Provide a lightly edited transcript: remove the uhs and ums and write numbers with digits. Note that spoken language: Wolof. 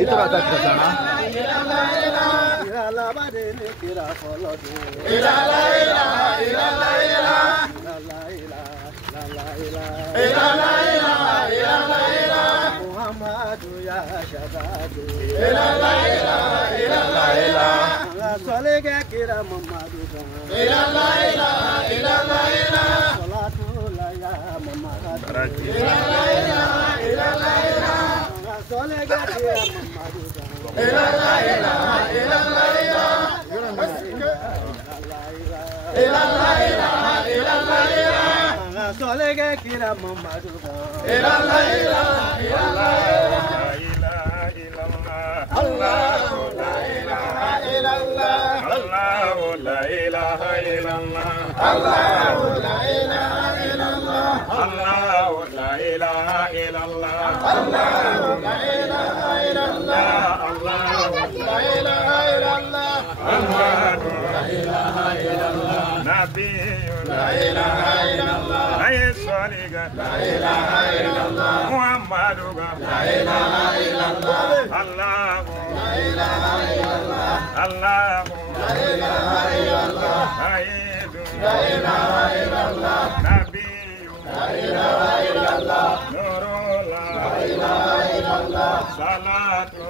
Itu kata sana. La Solege kira Muhammadu ga. La ilaha illallah. Allahu la ilaha illallah. Allahu la ilaha illallah. Allahu la ilaha illallah. Allahu la ilaha illallah. Allahu la ilaha illallah. Allahu la ilaha illallah. Muhammadu la ilaha illallah. Nabiyyu la ilaha illallah. Ayesaliga la ilaha illallah. Muhammadu la ilaha illallah. Allahu la ilaha illallah. Allahu la ilaha illallah. Ayyedu la ilaha illallah. Nabiyyu la ilaha illallah. Nurullah la ilaha illallah. Salatu